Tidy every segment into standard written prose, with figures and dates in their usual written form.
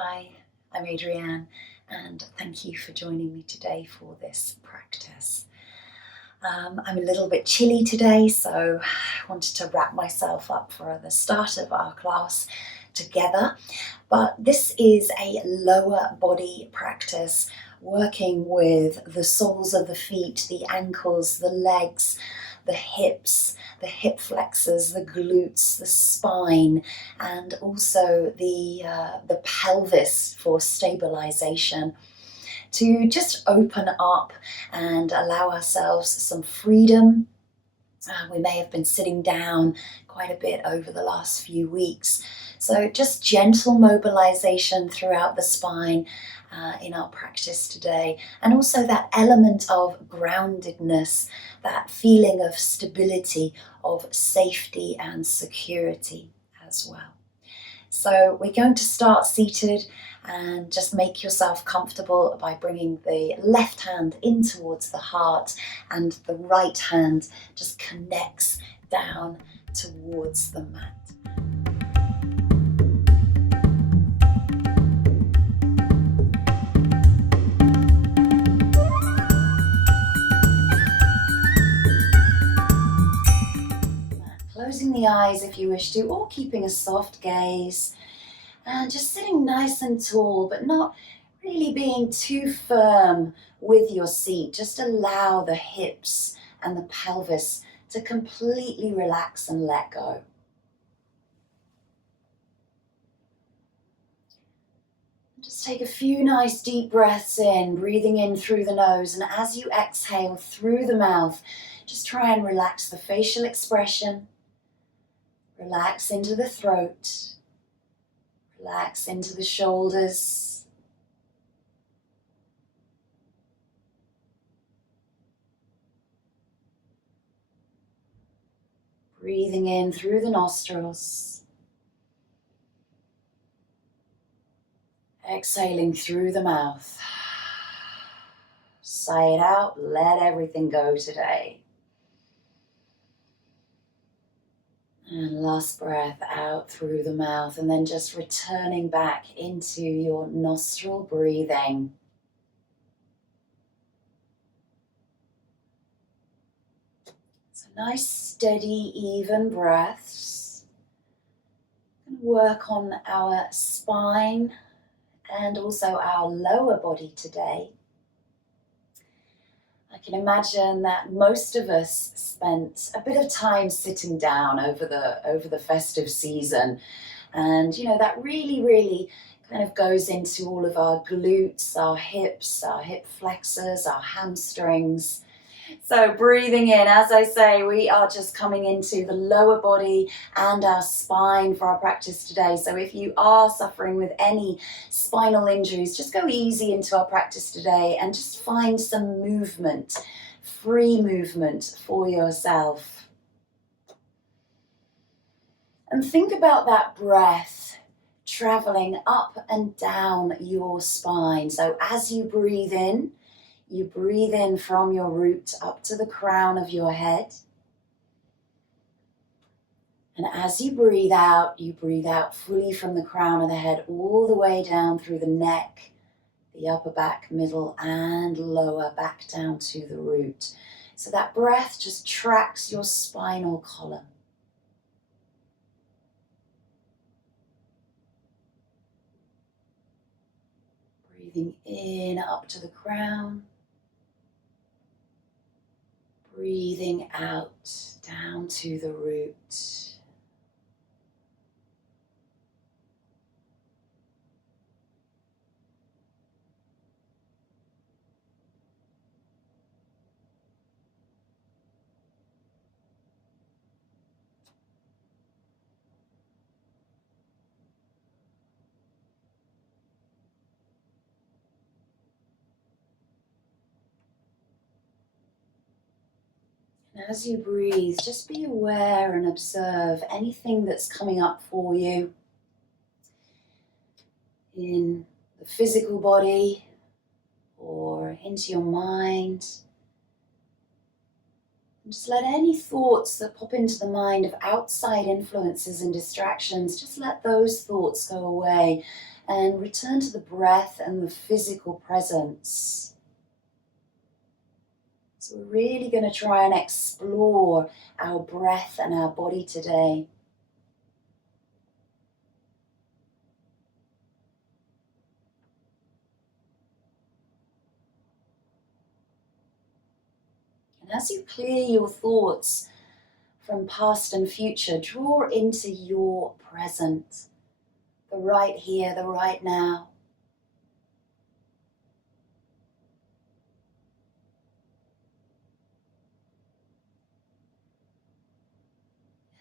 Hi, I'm Adrianne, and thank you for joining me today for this practice. I'm a little bit chilly today, so I wanted to wrap myself up for the start of our class together. But this is a lower body practice, working with the soles of the feet, the ankles, the legs, the hips, the hip flexors, the glutes, the spine, and also the pelvis for stabilization, to just open up and allow ourselves some freedom. We may have been sitting down quite a bit over the last few weeks. So just gentle mobilization throughout the spine in our practice today. And also that element of groundedness, that feeling of stability, of safety and security as well. So we're going to start seated, and just make yourself comfortable by bringing the left hand in towards the heart, and the right hand just connects down towards the mat. Closing the eyes if you wish to, or keeping a soft gaze. And just sitting nice and tall, but not really being too firm with your seat. Just allow the hips and the pelvis to completely relax and let go. Just take a few nice deep breaths in, breathing in through the nose. And as you exhale through the mouth, just try and relax the facial expression. Relax into the throat. Relax into the shoulders. Breathing in through the nostrils. Exhaling through the mouth. Sigh it out, let everything go today. And last breath out through the mouth, and then just returning back into your nostril breathing. So nice, steady, even breaths. And work on our spine and also our lower body today. I can imagine that most of us spent a bit of time sitting down over the festive season, and that really kind of goes into all of our glutes, our hips, our hip flexors, our hamstrings. So breathing in, as I say, we are just coming into the lower body and our spine for our practice today. So if you are suffering with any spinal injuries, just go easy into our practice today and just find some movement, free movement for yourself. And think about that breath traveling up and down your spine. So as you breathe in from your root up to the crown of your head. And as you breathe out fully from the crown of the head all the way down through the neck, the upper back, middle and lower, back down to the root. So that breath just tracks your spinal column. Breathing in up to the crown. Breathing out down to the root. As you breathe, just be aware and observe anything that's coming up for you in the physical body or into your mind. And just let any thoughts that pop into the mind of outside influences and distractions, just let those thoughts go away and return to the breath and the physical presence. So we're really going to try and explore our breath and our body today. And as you clear your thoughts from past and future, draw into your present, the right here, the right now.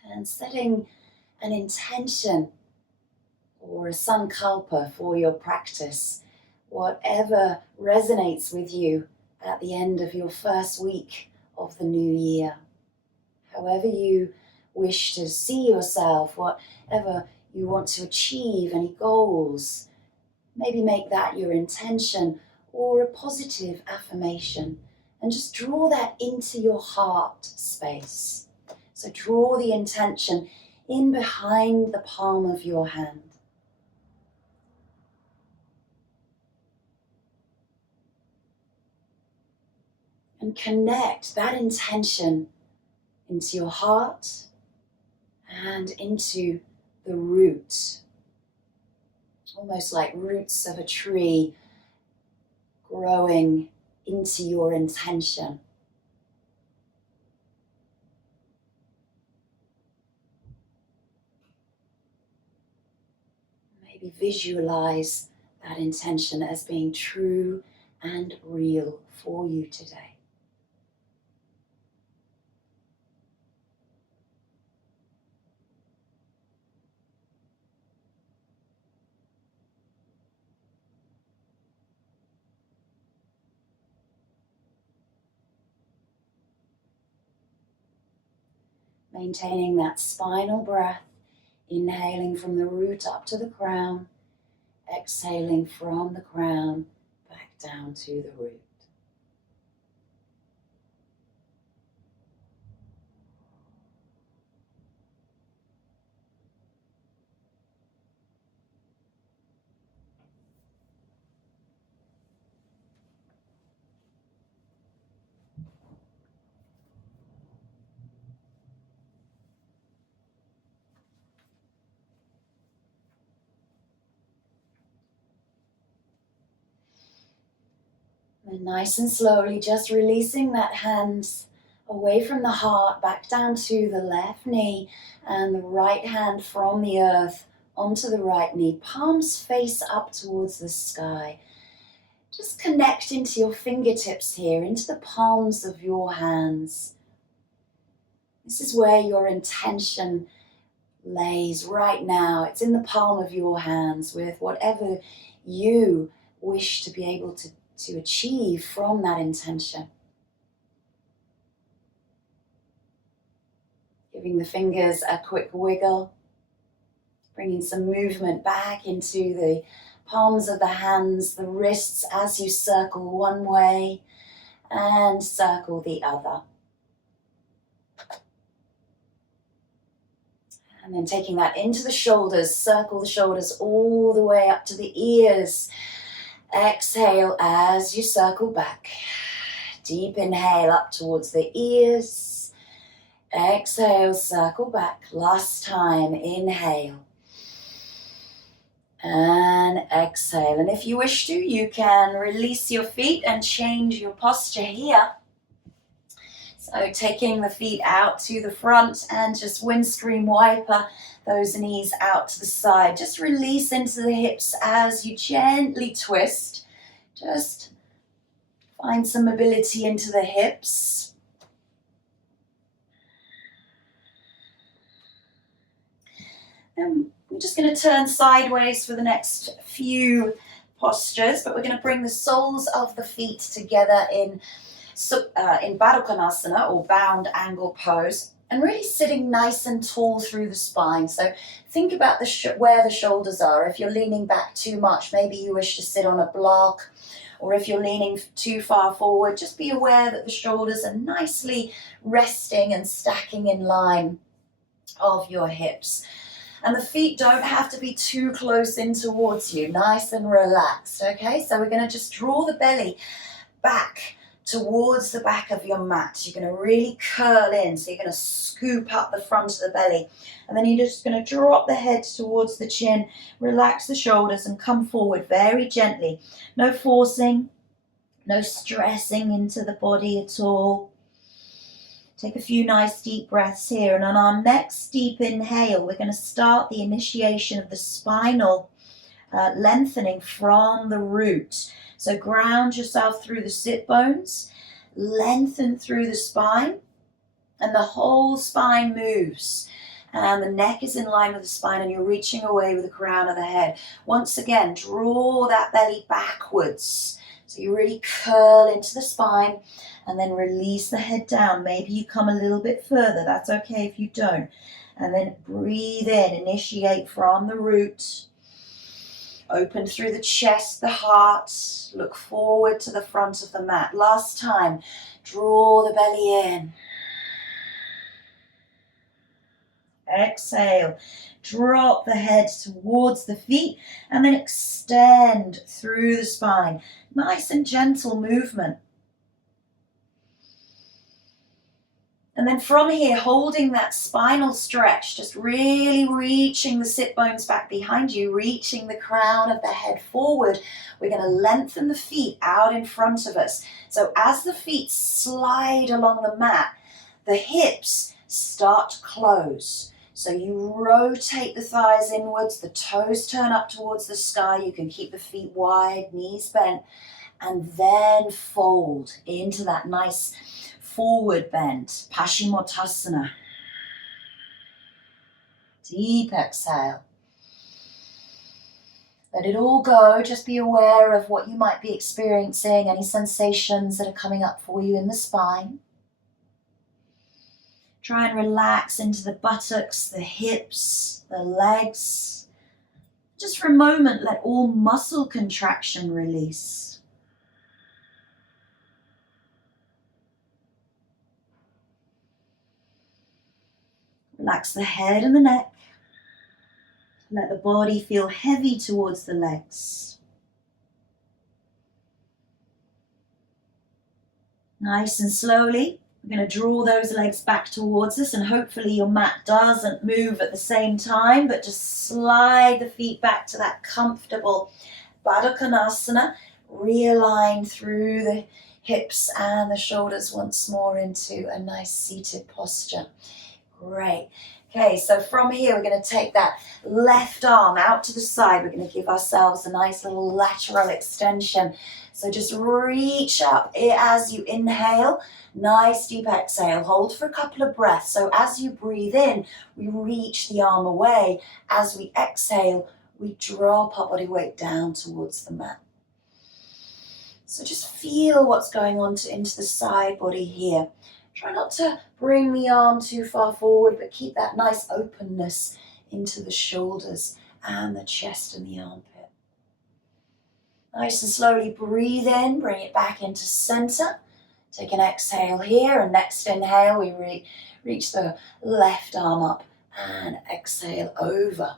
And setting an intention or a sankalpa for your practice, whatever resonates with you at the end of your first week of the new year. However you wish to see yourself, whatever you want to achieve, any goals, maybe make that your intention or a positive affirmation, and just draw that into your heart space. So draw the intention in behind the palm of your hand. And connect that intention into your heart and into the root. Almost like roots of a tree growing into your intention. Maybe visualize that intention as being true and real for you today. Maintaining that spinal breath, inhaling from the root up to the crown, exhaling from the crown back down to the root. And nice and slowly, just releasing that hands away from the heart, back down to the left knee, and the right hand from the earth onto the right knee, palms face up towards the sky. Just connect into your fingertips here, into the palms of your hands. This is where your intention lays right now. It's in the palm of your hands with whatever you wish to be able to achieve from that intention. Giving the fingers a quick wiggle, bringing some movement back into the palms of the hands, the wrists as you circle one way and circle the other. And then taking that into the shoulders, circle the shoulders all the way up to the ears. Exhale as you circle back. Deep inhale up towards the ears. Exhale, circle back. Last time, inhale. And exhale. And if you wish to, you can release your feet and change your posture here. So taking the feet out to the front and just windscreen wiper those knees out to the side. Just release into the hips as you gently twist. Just find some mobility into the hips. And we're just going to turn sideways for the next few postures, but we're going to bring the soles of the feet together in Baddha Konasana, or bound angle pose, and really sitting nice and tall through the spine. So think about where the shoulders are. If you're leaning back too much, maybe you wish to sit on a block, or if you're leaning too far forward, just be aware that the shoulders are nicely resting and stacking in line of your hips. And the feet don't have to be too close in towards you, nice and relaxed, okay? So we're going to just draw the belly back towards the back of your mat. You're going to really curl in, so you're going to scoop up the front of the belly. And then you're just going to drop the head towards the chin, relax the shoulders and come forward very gently. No forcing, no stressing into the body at all. Take a few nice deep breaths here, and on our next deep inhale, we're going to start the initiation of the spinal lengthening from the root. So ground yourself through the sit bones, lengthen through the spine, and the whole spine moves. And the neck is in line with the spine, and you're reaching away with the crown of the head. Once again, draw that belly backwards. So you really curl into the spine, and then release the head down. Maybe you come a little bit further. That's okay if you don't. And then breathe in, initiate from the root. Open through the chest, the heart. Look forward to the front of the mat. Last time, draw the belly in. Exhale. Drop the head towards the feet and then extend through the spine. Nice and gentle movement. And then from here, holding that spinal stretch, just really reaching the sit bones back behind you, reaching the crown of the head forward. We're going to lengthen the feet out in front of us. So as the feet slide along the mat, the hips start to close. So you rotate the thighs inwards, the toes turn up towards the sky. You can keep the feet wide, knees bent, and then fold into that nice forward bend, Paschimottanasana. Deep exhale. Let it all go. Just be aware of what you might be experiencing, any sensations that are coming up for you in the spine. Try and relax into the buttocks, the hips, the legs. Just for a moment, let all muscle contraction release. Relax the head and the neck. Let the body feel heavy towards the legs. Nice and slowly, we're going to draw those legs back towards us, and hopefully your mat doesn't move at the same time, but just slide the feet back to that comfortable Baddha Konasana. Realign through the hips and the shoulders once more into a nice seated posture. Great. Okay, so from here we're going to take that left arm out to the side. We're going to give ourselves a nice little lateral extension. So just reach up as you inhale. Nice deep exhale. Hold for a couple of breaths. So as you breathe in, we reach the arm away. As we exhale, we drop our body weight down towards the mat. So just feel what's going on into the side body here. Try not to bring the arm too far forward, but keep that nice openness into the shoulders and the chest and the armpit. Nice and slowly breathe in, bring it back into center. Take an exhale here, and next inhale, we reach the left arm up and exhale over.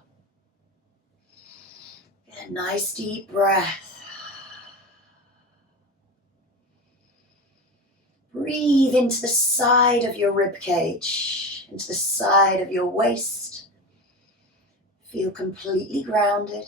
Get a nice deep breath. Breathe into the side of your rib cage, into the side of your waist. Feel completely grounded.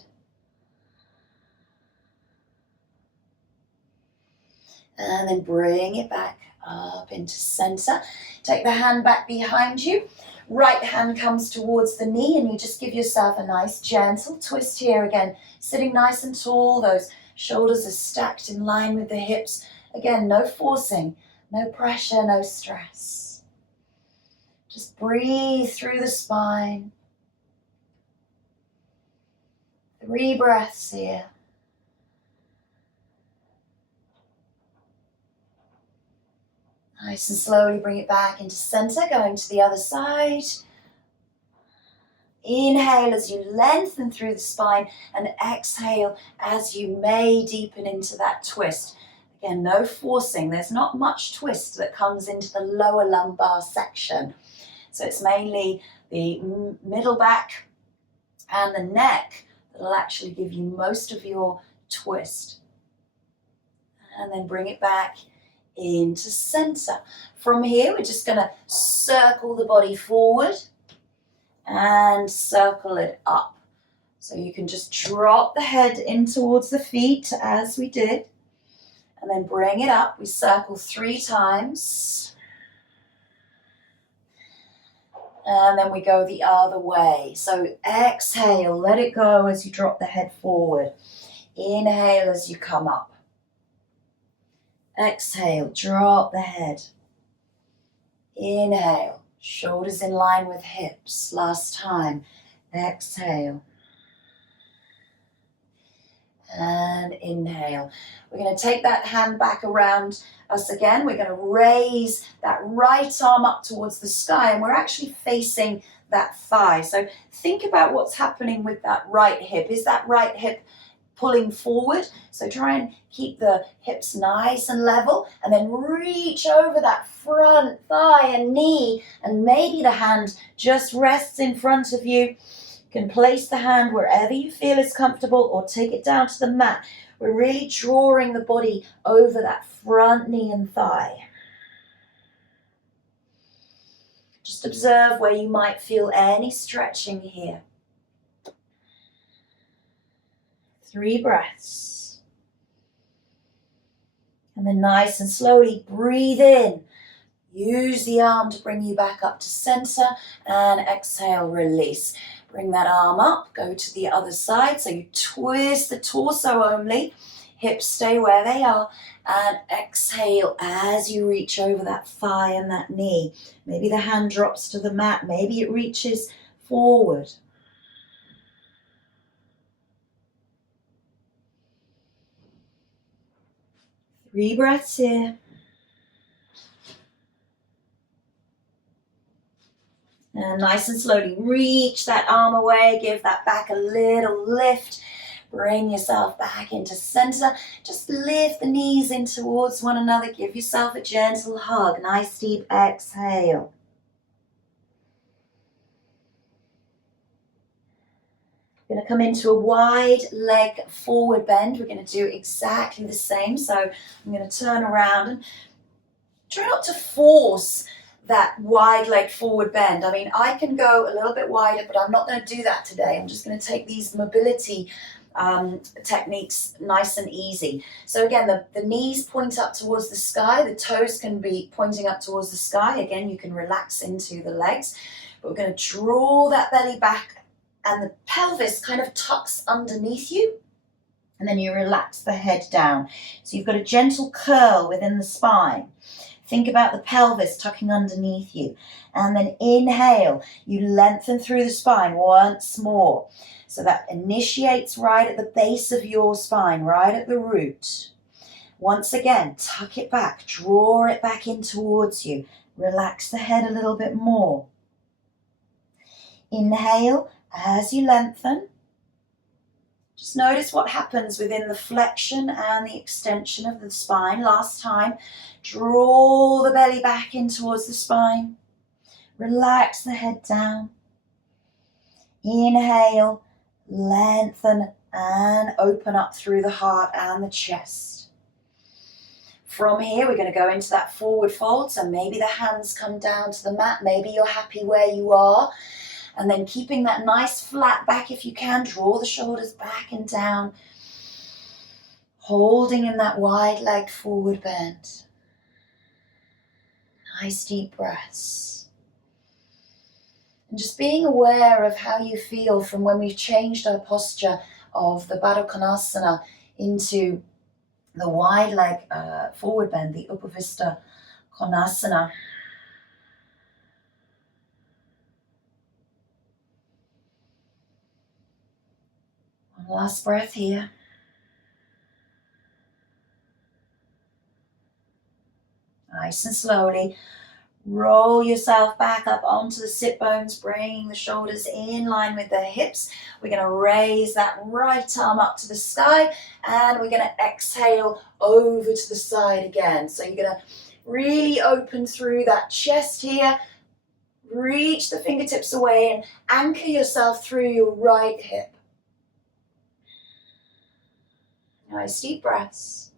And then bring it back up into center. Take the hand back behind you. Right hand comes towards the knee, and you just give yourself a nice gentle twist here again. Sitting nice and tall, those shoulders are stacked in line with the hips. Again, no forcing. No pressure, no stress. Just breathe through the spine. 3 breaths here. Nice and slowly bring it back into center, going to the other side. Inhale as you lengthen through the spine, and exhale as you may deepen into that twist. Again, no forcing. There's not much twist that comes into the lower lumbar section. So it's mainly the middle back and the neck that will actually give you most of your twist. And then bring it back into center. From here, we're just going to circle the body forward and circle it up. So you can just drop the head in towards the feet as we did, and then bring it up. We circle 3 times. And then we go the other way. So exhale, let it go as you drop the head forward. Inhale as you come up. Exhale, drop the head. Inhale, shoulders in line with hips. Last time. Exhale. And inhale. We're going to take that hand back around us again. We're going to raise that right arm up towards the sky, and we're actually facing that thigh. So think about what's happening with that right hip. Is that right hip pulling forward? So try and keep the hips nice and level, and then reach over that front thigh and knee, and maybe the hand just rests in front of you. You can place the hand wherever you feel is comfortable, or take it down to the mat. We're really drawing the body over that front knee and thigh. Just observe where you might feel any stretching here. 3 breaths. And then nice and slowly breathe in. Use the arm to bring you back up to center, and exhale, release. Bring that arm up, go to the other side. So you twist the torso only, hips stay where they are, and exhale as you reach over that thigh and that knee. Maybe the hand drops to the mat, maybe it reaches forward. Three breaths here. And nice and slowly reach that arm away, give that back a little lift. Bring yourself back into center. Just lift the knees in towards one another. Give yourself a gentle hug. Nice deep exhale. We're going to come into a wide leg forward bend. We're going to do exactly the same. So I'm going to turn around and try not to force that wide leg forward bend. I mean, I can go a little bit wider, but I'm not going to do that today. I'm just going to take these mobility techniques nice and easy. So again, the knees point up towards the sky. The toes can be pointing up towards the sky. Again, you can relax into the legs. But we're going to draw that belly back, and the pelvis kind of tucks underneath you. And then you relax the head down. So you've got a gentle curl within the spine. Think about the pelvis tucking underneath you. And then inhale, you lengthen through the spine once more. So that initiates right at the base of your spine, right at the root. Once again, tuck it back, draw it back in towards you. Relax the head a little bit more. Inhale as you lengthen. Just notice what happens within the flexion and the extension of the spine. Last time, draw the belly back in towards the spine. Relax the head down. Inhale, lengthen and open up through the heart and the chest. From here, we're going to go into that forward fold. So maybe the hands come down to the mat. Maybe you're happy where you are. And then keeping that nice flat back if you can, draw the shoulders back and down, holding in that wide leg forward bend. Nice deep breaths. And just being aware of how you feel from when we've changed our posture of the Baddha Konasana into the wide leg forward bend, the Upavista Konasana. Last breath here. Nice and slowly. Roll yourself back up onto the sit bones, bringing the shoulders in line with the hips. We're going to raise that right arm up to the sky, and we're going to exhale over to the side again. So you're going to really open through that chest here. reach the fingertips away and anchor yourself through your right hip. Nice deep breaths.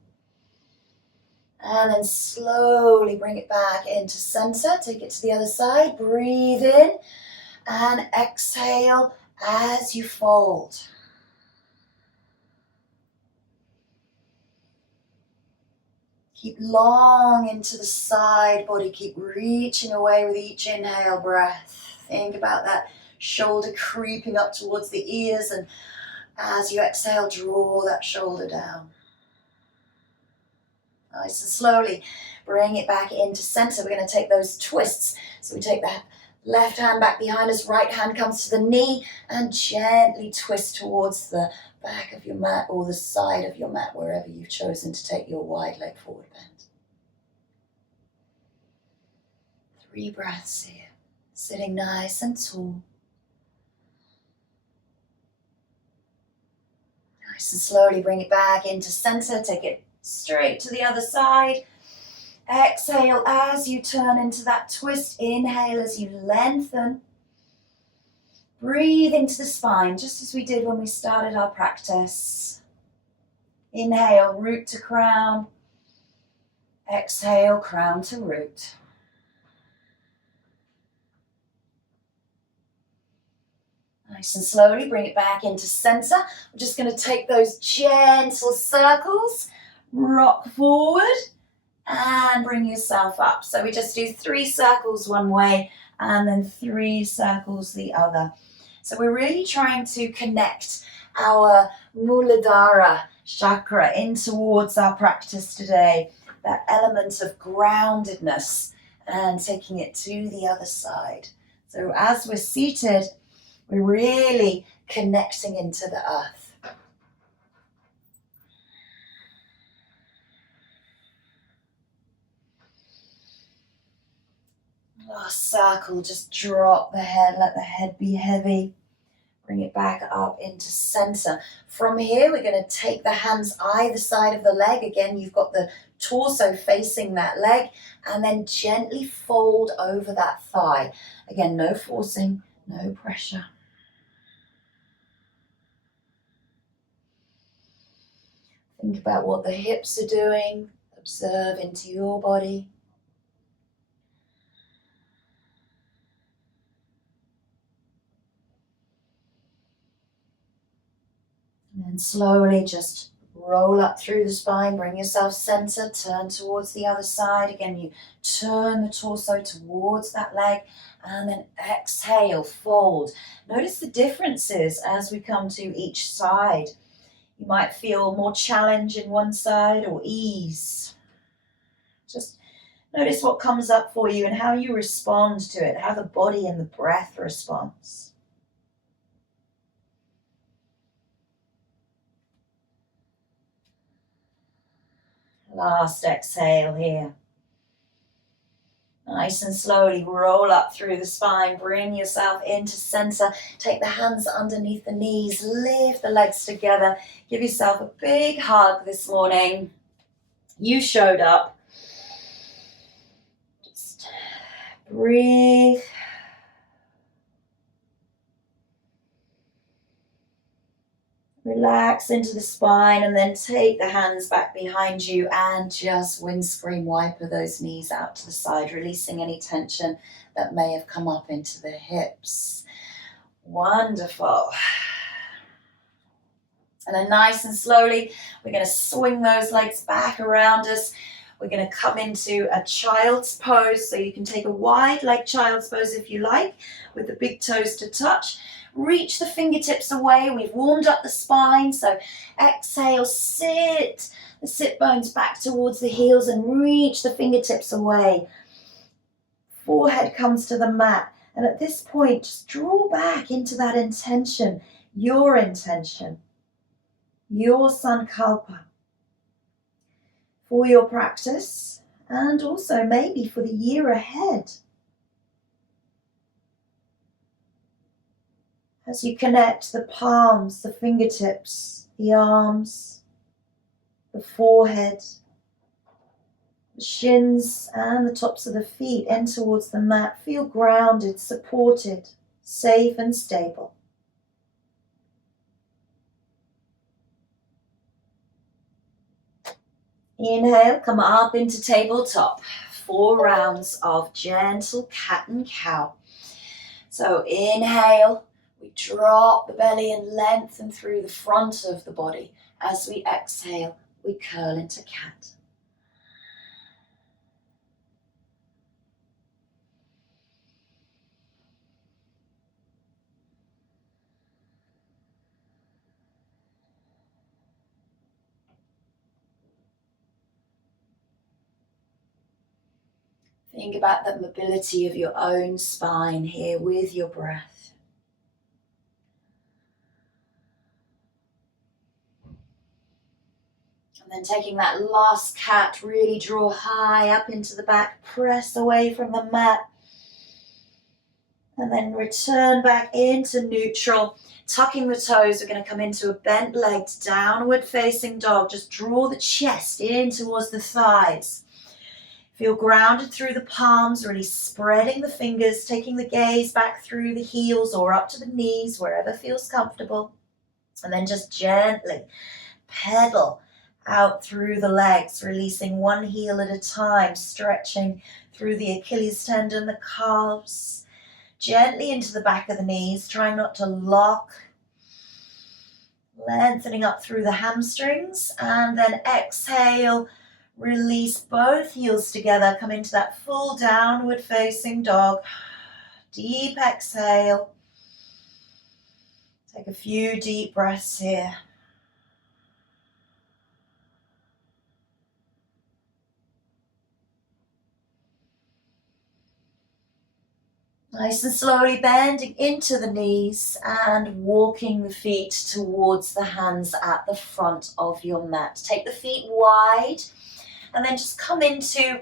And then slowly bring it back into center. Take it to the other side. Breathe in and exhale as you fold. Keep long into the side body. Keep reaching away with each inhale breath. Think about that shoulder creeping up towards the ears, and as you exhale, draw that shoulder down. Nice and slowly bring it back into center. We're going to take those twists. So we take that left hand back behind us, right hand comes to the knee, and gently twist towards the back of your mat or the side of your mat, wherever you've chosen to take your wide leg forward bend. 3 breaths here, sitting nice and tall. Nice and slowly bring it back into center. Take it straight to the other side. Exhale as you turn into that twist. Inhale as you lengthen. Breathe into the spine, just as we did when we started our practice. Inhale, root to crown. Exhale, crown to root. Nice and slowly bring it back into center. We're just going to take those gentle circles, rock forward, and bring yourself up. So we just do 3 circles one way and then 3 circles the other. So we're really trying to connect our Muladhara chakra in towards our practice today, that element of groundedness, and taking it to the other side. So as we're seated, we're really connecting into the earth. Last circle, just drop the head, let the head be heavy. Bring it back up into center. From here, we're going to take the hands either side of the leg. Again, you've got the torso facing that leg, and then gently fold over that thigh. Again, no forcing, no pressure. Think about what the hips are doing. Observe into your body. And then slowly just roll up through the spine, bring yourself center, turn towards the other side. Again, you turn the torso towards that leg, and then exhale, fold. Notice the differences as we come to each side. You might feel more challenge in one side or ease. Just notice what comes up for you and how you respond to it, how the body and the breath responds. Last exhale here. Nice and slowly roll up through the spine. Bring yourself into center. Take the hands underneath the knees. Lift the legs together. Give yourself a big hug this morning. You showed up. Just breathe. Relax into the spine, and then take the hands back behind you and just windscreen wiper those knees out to the side, releasing any tension that may have come up into the hips. Wonderful. And then nice and slowly, we're going to swing those legs back around us. We're going to come into a child's pose. So you can take a wide leg child's pose if you like, with the big toes to touch. Reach the fingertips away. We've warmed up the spine. So exhale, sit the sit bones back towards the heels and reach the fingertips away. Forehead comes to the mat. And at this point, just draw back into that intention, your sankalpa for your practice, and also maybe for the year ahead. As you connect the palms, the fingertips, the arms, the forehead, The shins and the tops of the feet end towards the mat. Feel grounded, supported, safe and stable. Inhale, come up into tabletop. 4 rounds of gentle cat and cow. So inhale, we drop the belly and lengthen through the front of the body. As we exhale, we curl into cat. Think about the mobility of your own spine here with your breath. And then taking that last cat, really draw high up into the back, press away from the mat. And then return back into neutral. Tucking the toes, we're going to come into a bent legged downward facing dog. Just draw the chest in towards the thighs. Feel grounded through the palms, really spreading the fingers, taking the gaze back through the heels or up to the knees, wherever feels comfortable. And then just gently pedal out through the legs, releasing one heel at a time, stretching through the Achilles tendon, the calves, gently into the back of the knees, trying not to lock, lengthening up through the hamstrings, and then exhale. Release both heels together, come into that full downward facing dog. Deep exhale. Take a few deep breaths here. Nice and slowly bending into the knees and walking the feet towards the hands at the front of your mat. Take the feet wide. And then just come into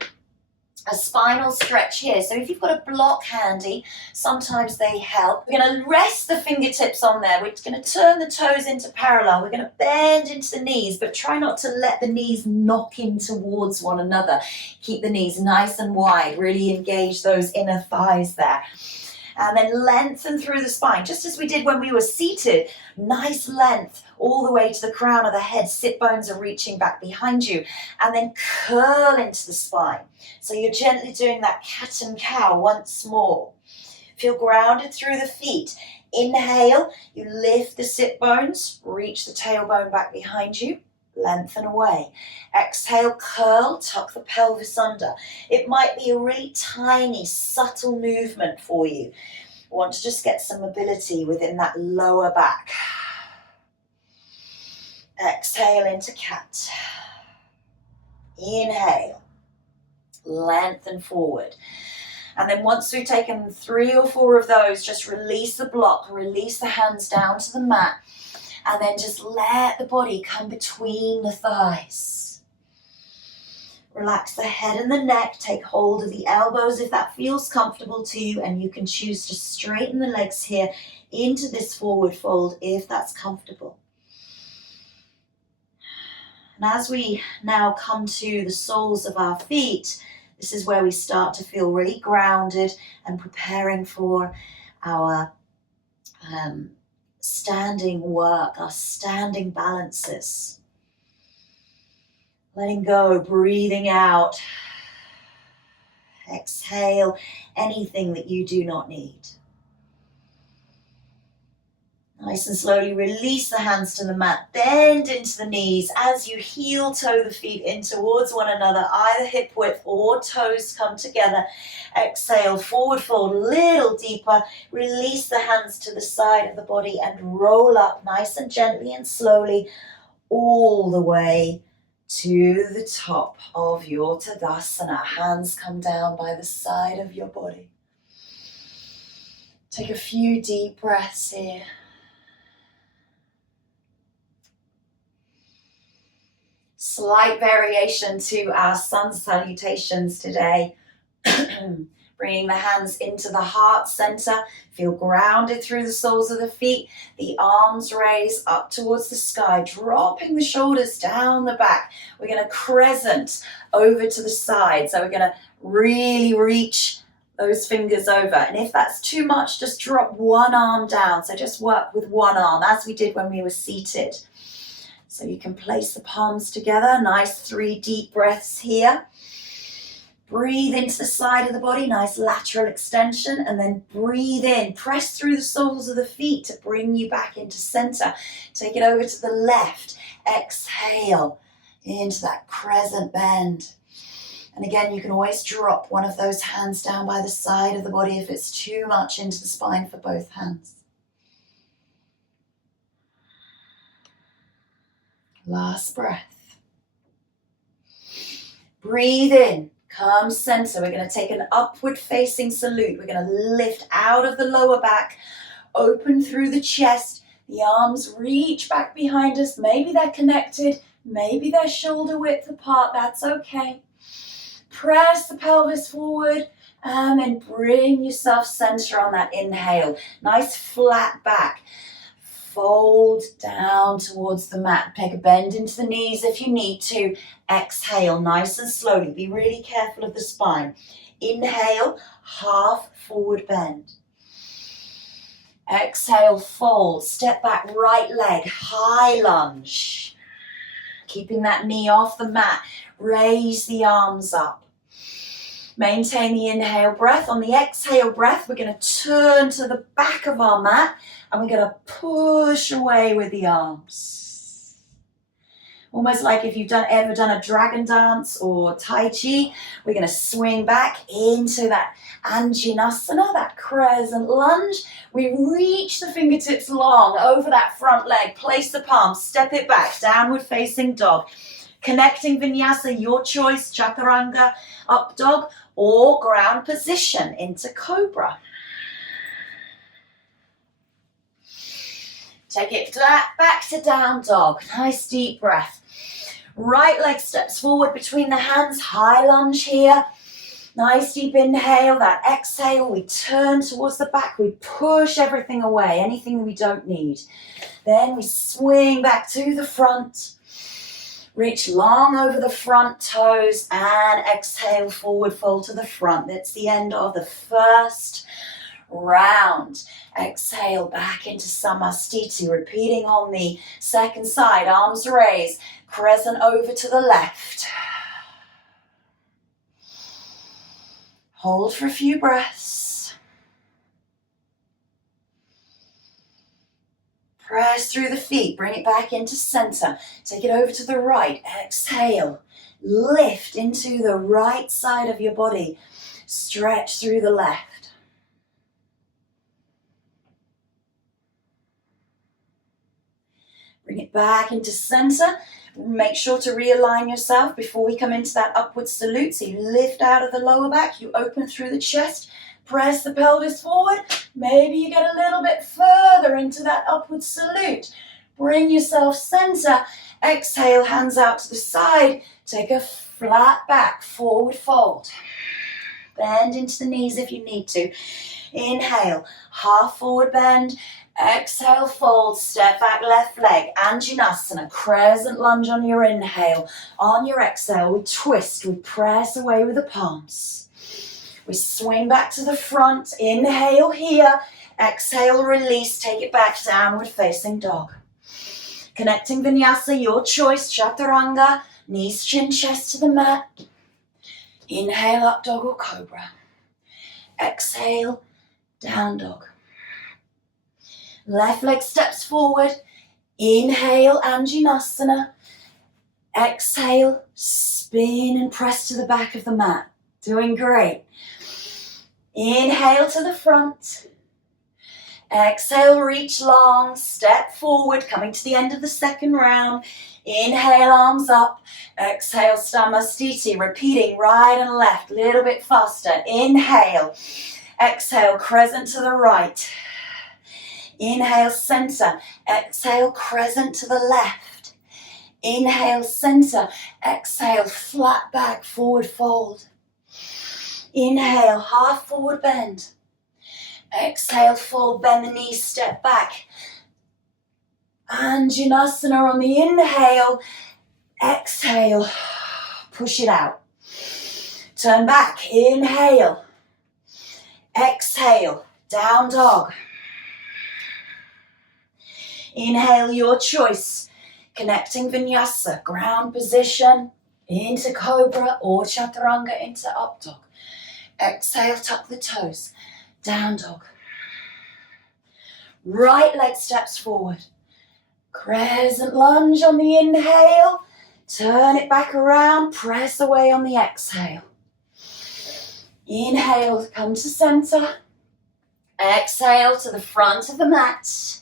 a spinal stretch here. So if you've got a block handy, sometimes they help. We're going to rest the fingertips on there. We're going to turn the toes into parallel. We're going to bend into the knees, but try not to let the knees knock in towards one another. Keep the knees nice and wide. Really engage those inner thighs there. And then lengthen through the spine, just as we did when we were seated. Nice length all the way to the crown of the head. Sit bones are reaching back behind you. And then curl into the spine. So you're gently doing that cat and cow once more. Feel grounded through the feet. Inhale, you lift the sit bones, reach the tailbone back behind you. Lengthen away. Exhale, curl, tuck the pelvis under. It might be a really tiny, subtle movement for you. Want to just get some mobility within that lower back. Exhale into cat. Inhale. Lengthen forward. And then once we've taken 3 or 4 of those, just release the block, release the hands down to the mat. And then just let the body come between the thighs. Relax the head and the neck. Take hold of the elbows if that feels comfortable to you. And you can choose to straighten the legs here into this forward fold if that's comfortable. And as we now come to the soles of our feet, this is where we start to feel really grounded and preparing for our standing work, our standing balances. Letting go, breathing out. Exhale anything that you do not need. Nice and slowly release the hands to the mat. Bend into the knees as you heel toe the feet in towards one another. Either hip width or toes come together. Exhale, forward fold, little deeper. Release the hands to the side of the body and roll up nice and gently and slowly all the way to the top of your Tadasana. Hands come down by the side of your body. Take a few deep breaths here. Slight variation to our sun salutations today. Bringing the hands into the heart center. Feel grounded through the soles of the feet. The arms raise up towards the sky, dropping the shoulders down the back. We're going to crescent over to the side. So we're going to really reach those fingers over. And if that's too much, just drop one arm down. So just work with one arm as we did when we were seated. So you can place the palms together. Nice 3 deep breaths here. Breathe into the side of the body, nice lateral extension, and then breathe in. Press through the soles of the feet to bring you back into center. Take it over to the left. Exhale into that crescent bend. And again, you can always drop one of those hands down by the side of the body if it's too much into the spine for both hands. Last breath. Breathe in. Come center. We're going to take an upward facing salute. We're going to lift out of the lower back, open through the chest. The arms reach back behind us. Maybe they're connected. Maybe they're shoulder width apart. That's okay. Press the pelvis forward and then bring yourself center on that inhale. Nice flat back. Fold down towards the mat. Take a bend into the knees if you need to. Exhale nice and slowly. Be really careful of the spine. Inhale, half forward bend. Exhale, fold. Step back, right leg, high lunge. Keeping that knee off the mat. Raise the arms up. Maintain the inhale breath. On the exhale breath, we're going to turn to the back of our mat and we're going to push away with the arms. Almost like if you've ever done a dragon dance or Tai Chi, we're going to swing back into that Adrianne, that crescent lunge. We reach the fingertips long over that front leg. Place the palms, step it back, downward facing dog. Connecting vinyasa, your choice, chaturanga, up dog, or ground position into cobra. Take it back to down dog. Nice deep breath. Right leg steps forward between the hands. High lunge here. Nice deep inhale. That exhale, we turn towards the back. We push everything away, anything we don't need. Then we swing back to the front. Reach long over the front toes and exhale, forward fold to the front. That's the end of the first round. Exhale back into Samastiti. Repeating on the second side. Arms raised. Crescent over to the left. Hold for a few breaths. Press through the feet, bring it back into center. Take it over to the right. Exhale. Lift into the right side of your body. Stretch through the left. Bring it back into center. Make sure to realign yourself before we come into that upward salute. So you lift out of the lower back, you open through the chest. Press the pelvis forward. Maybe you get a little bit further into that upward salute. Bring yourself center. Exhale, hands out to the side. Take a flat back, forward fold. Bend into the knees if you need to. Inhale, half forward bend. Exhale, fold, step back, left leg. Adrianne, crescent lunge on your inhale. On your exhale, we twist, we press away with the palms. We swing back to the front, inhale here, exhale, release, take it back, downward facing dog. Connecting vinyasa, your choice, chaturanga, knees, chin, chest to the mat. Inhale, up dog or cobra. Exhale, down dog. Left leg steps forward, inhale, Adrianne. Exhale, spin and press to the back of the mat. Doing great. Inhale to the front. Exhale, reach long, step forward, coming to the end of the second round. Inhale, arms up. Exhale, Samastiti, repeating right and left, a little bit faster. Inhale. Exhale, crescent to the right. Inhale, center. Exhale, crescent to the left. Inhale, center. Exhale, flat back, forward fold. Inhale, half forward bend. Exhale, fold, bend the knees, step back. Anjanasana on the inhale. Exhale, push it out. Turn back, inhale. Exhale, down dog. Inhale, your choice. Connecting vinyasa, ground position into cobra or chaturanga into up dog. Exhale, tuck the toes, down dog. Right leg steps forward. Crescent lunge on the inhale. Turn it back around, press away on the exhale. Inhale, come to center. Exhale to the front of the mat.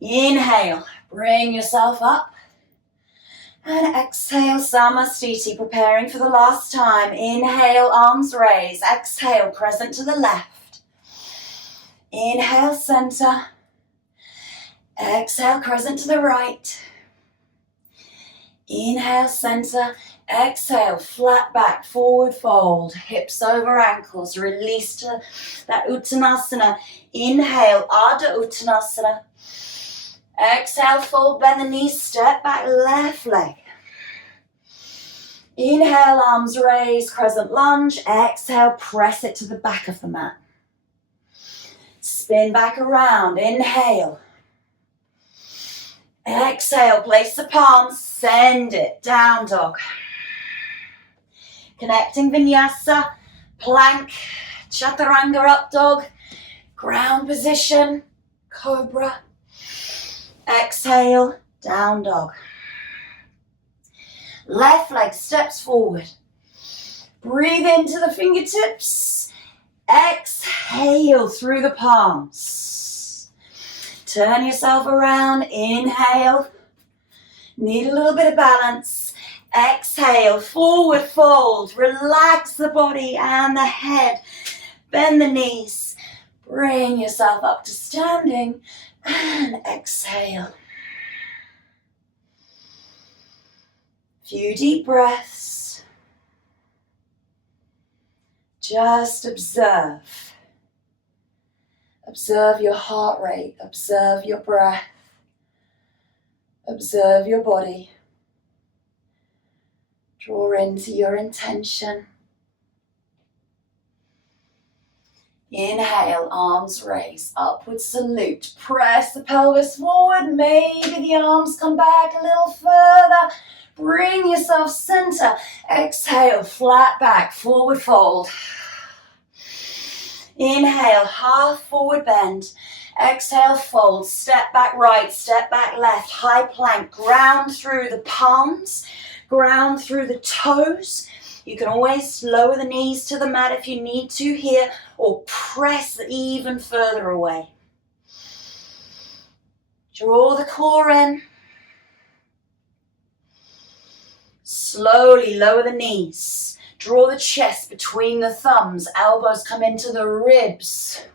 Inhale, bring yourself up. And exhale, Samastiti, preparing for the last time. Inhale, arms raised. Exhale, crescent to the left. Inhale, center. Exhale, crescent to the right. Inhale, center. Exhale, flat back, forward fold. Hips over ankles. Release to that Uttanasana. Inhale, Ardha Uttanasana. Exhale, fold, bend the knees, step back, left leg. Inhale, arms raised, crescent lunge. Exhale, press it to the back of the mat. Spin back around, inhale. Exhale, place the palms, send it, down dog. Connecting vinyasa, plank, chaturanga up dog, ground position, cobra. Exhale, down dog. Left leg steps forward. Breathe into the fingertips. Exhale through the palms. Turn yourself around. Inhale. Need a little bit of balance. Exhale, forward fold. Relax the body and the head. Bend the knees. Bring yourself up to standing. And exhale. Few deep breaths. Just observe. Observe your heart rate. Observe your breath. Observe your body. Draw into your intention. Inhale, arms raise, upward salute. Press the pelvis forward. Maybe the arms come back a little further. Bring yourself center. Exhale, flat back, forward fold. Inhale, half forward bend. Exhale, fold. Step back right, step back left. High plank, ground through the palms, ground through the toes. You can always lower the knees to the mat if you need to here, or press even further away. Draw the core in. Slowly lower the knees. Draw the chest between the thumbs. Elbows come into the ribs.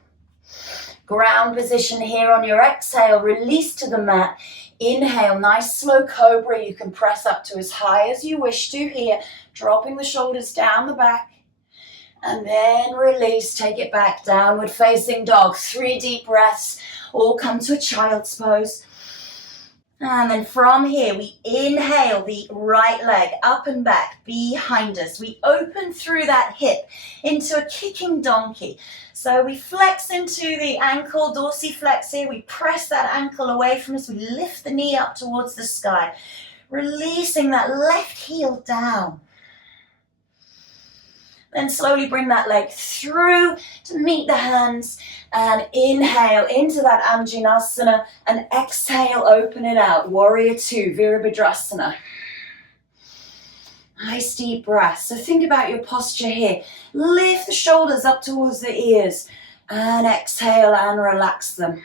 Ground position here on your exhale. Release to the mat. Inhale, nice slow cobra. You can press up to as high as you wish to here. Dropping the shoulders down the back. And then release, take it back, downward facing dog. 3 deep breaths, all come to a child's pose. And then from here, we inhale the right leg up and back behind us. We open through that hip into a kicking donkey. So we flex into the ankle, dorsiflex here. We press that ankle away from us. We lift the knee up towards the sky, releasing that left heel down. Then slowly bring that leg through to meet the hands and inhale into that Anjanasana and exhale, open it out. Warrior 2, Virabhadrasana. Nice deep breath. So think about your posture here. Lift the shoulders up towards the ears and exhale and relax them.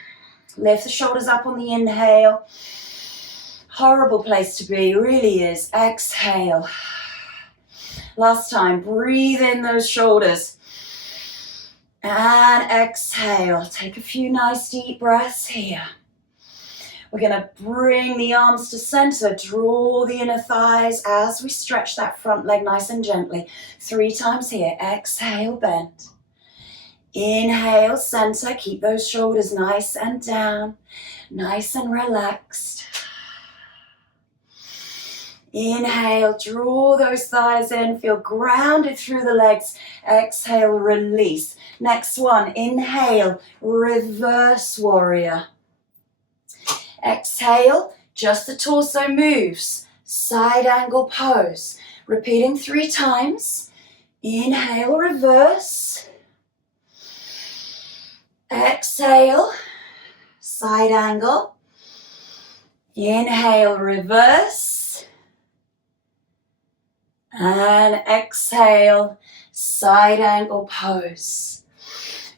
Lift the shoulders up on the inhale. Horrible place to be, really is. Exhale. Last time, breathe in those shoulders. And exhale. Take a few nice deep breaths here. We're going to bring the arms to center, draw the inner thighs as we stretch that front leg nice and gently. 3 times here. Exhale, bend. Inhale, center. Keep those shoulders nice and down, nice and relaxed. Inhale, draw those thighs in, feel grounded through the legs. Exhale, release. Next one, inhale, reverse warrior. Exhale, just the torso moves. Side angle pose. Repeating 3 times. Inhale, reverse. Exhale, side angle. Inhale, reverse. And exhale, side angle pose.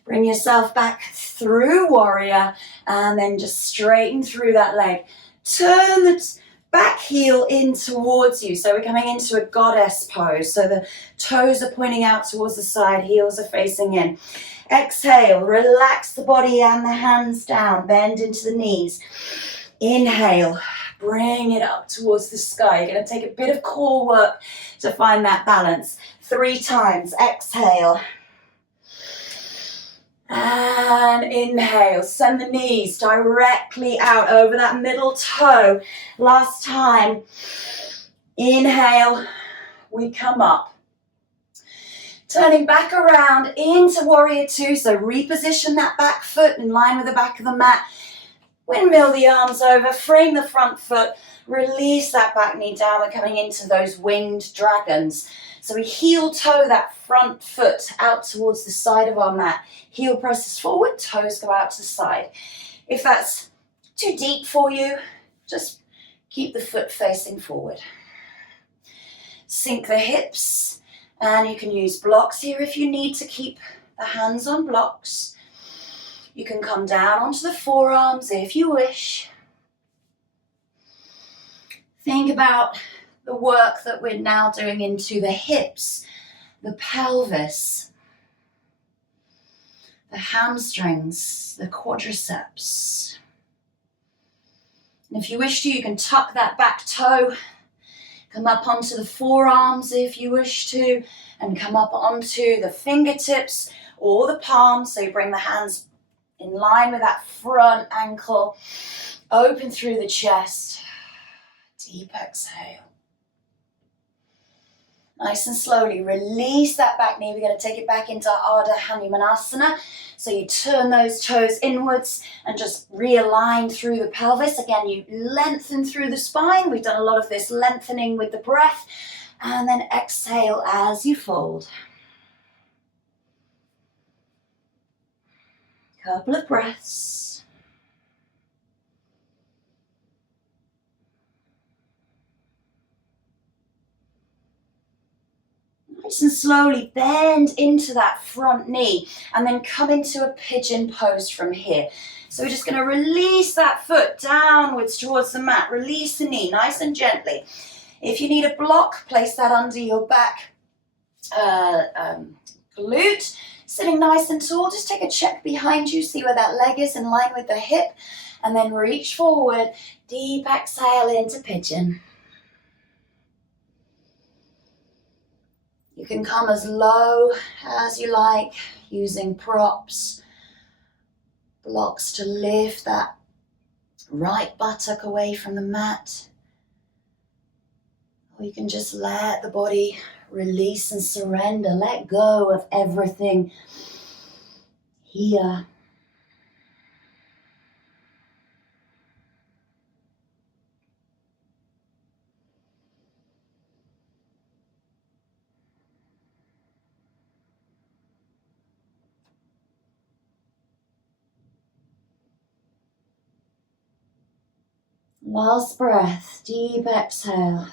Bring yourself back through warrior and then just straighten through that leg. Turn the back heel in towards you. So we're coming into a goddess pose. So the toes are pointing out towards the side, heels are facing in. Exhale, relax the body and the hands down, bend into the knees. Inhale, bring it up towards the sky. You're going to take a bit of core work to find that balance. 3 times, exhale. And inhale, send the knees directly out over that middle toe. Last time, inhale, we come up. Turning back around into warrior 2, so reposition that back foot in line with the back of the mat. Windmill the arms over, frame the front foot, release that back knee down. We're coming into those winged dragons. So we heel toe that front foot out towards the side of our mat. Heel presses forward, toes go out to the side. If that's too deep for you, just keep the foot facing forward. Sink the hips, and you can use blocks here if you need to keep the hands on blocks. You can come down onto the forearms if you wish. Think about the work that we're now doing into the hips, the pelvis, the hamstrings, the quadriceps. And if you wish to, you can tuck that back toe, come up onto the forearms if you wish to, and come up onto the fingertips or the palms. So you bring the hands in line with that front ankle, open through the chest, deep exhale. Nice and slowly release that back knee. We're going to take it back into Ardha Hanumanasana. So you turn those toes inwards and just realign through the pelvis. Again, you lengthen through the spine. We've done a lot of this lengthening with the breath. And then exhale as you fold. Couple of breaths. Nice and slowly bend into that front knee and then come into a pigeon pose from here. So we're just going to release that foot downwards towards the mat. Release the knee nice and gently. If you need a block, place that under your back glute. Sitting nice and tall, just take a check behind you, see where that leg is in line with the hip, and then reach forward, deep exhale into pigeon. You can come as low as you like, using props, blocks to lift that right buttock away from the mat. Or you can just let the body release and surrender, let go of everything here. Last breath, deep exhale.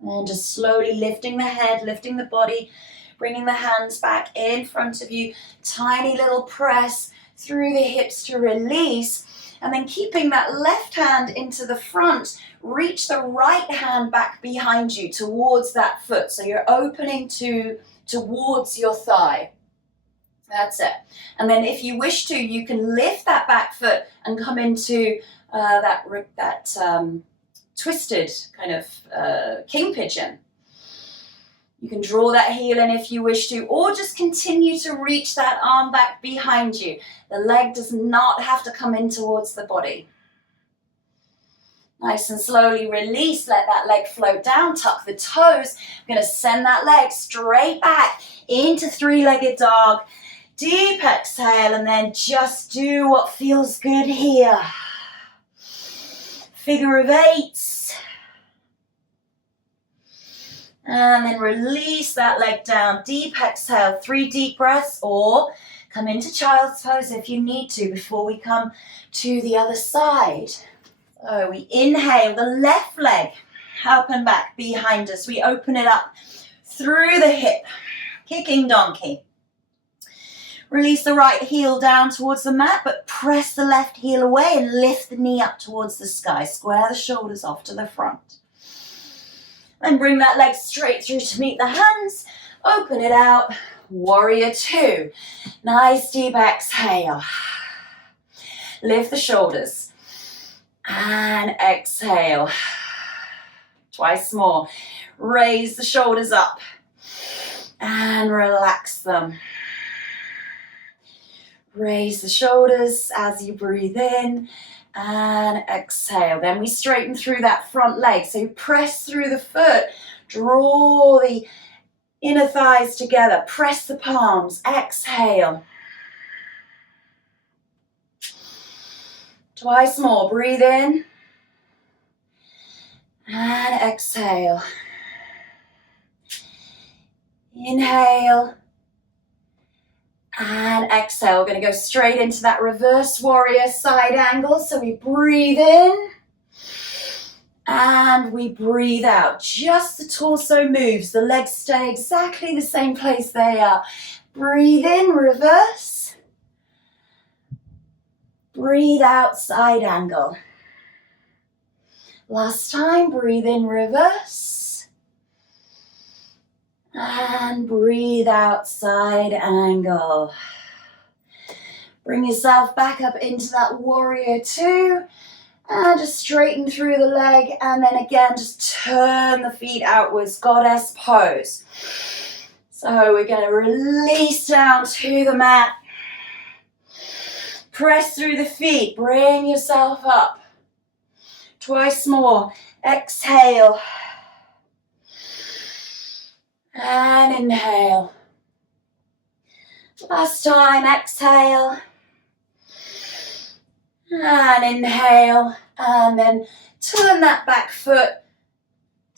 And just slowly lifting the head, lifting the body, bringing the hands back in front of you. Tiny little press through the hips to release. And then keeping that left hand into the front, reach the right hand back behind you towards that foot. So you're opening towards your thigh. That's it. And then if you wish to, you can lift that back foot and come into that twisted kind of king pigeon. You can draw that heel in if you wish to, or just continue to reach that arm back behind you. The leg does not have to come in towards the body. Nice and slowly release, let that leg float down, tuck the toes. I'm going to send that leg straight back into three-legged dog. Deep exhale, and then just do what feels good here. Figure of eights. And then release that leg down. Deep exhale, 3 deep breaths, or come into child's pose if you need to before we come to the other side. So we inhale, the left leg up and back behind us. We open it up through the hip, kicking donkey. Release the right heel down towards the mat, but press the left heel away and lift the knee up towards the sky. Square the shoulders off to the front. Then bring that leg straight through to meet the hands. Open it out. Warrior two. Nice deep exhale. Lift the shoulders. And exhale. Twice more. Raise the shoulders up. And relax them. Raise the shoulders as you breathe in and exhale. Then we straighten through that front leg. So you press through the foot, draw the inner thighs together, press the palms, exhale. Twice more, breathe in and exhale. Inhale. And exhale, we're going to go straight into that reverse warrior side angle. So we breathe in and we breathe out. Just the torso moves, the legs stay exactly the same place they are. Breathe in, reverse. Breathe out, side angle. Last time, breathe in, reverse. And breathe out, side angle. Bring yourself back up into that warrior two. And just straighten through the leg. And then again, just turn the feet outwards, goddess pose. So we're going to release down to the mat. Press through the feet. Bring yourself up. Twice more. Exhale. And inhale. Last time, exhale. And inhale. And then turn that back foot.